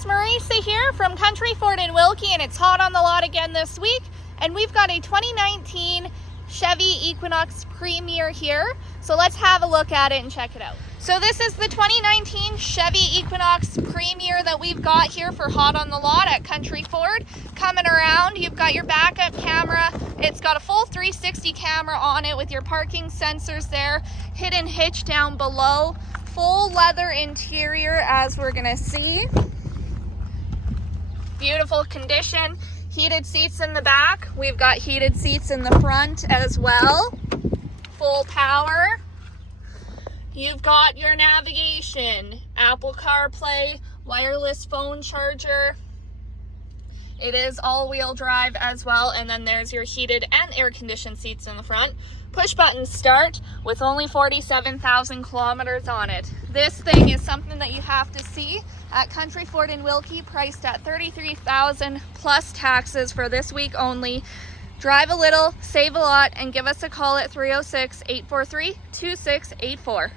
it's Marisa here from Country Ford in Wilkie, and it's hot on the lot again this week. And we've got a 2019 Chevy Equinox Premier here. So let's have a look at it and check it out. So this is the 2019 Chevy Equinox Premier that we've got here for hot on the lot at Country Ford. Coming around, you've got your backup camera. It's got a full 360 camera on it with your parking sensors there, hidden hitch down below, full leather interior as we're gonna see. Beautiful condition. Heated seats in the back. We've got heated seats in the front as well. Full power. You've got your navigation, Apple CarPlay, wireless phone charger. It is all-wheel drive as well, and then there's your heated and air-conditioned seats in the front. Push-button start with only 47,000 kilometers on it. This thing is something that you have to see at Country Ford in Wilkie, priced at $33,000 plus taxes for this week only. Drive a little, save a lot, and give us a call at 306-843-2684.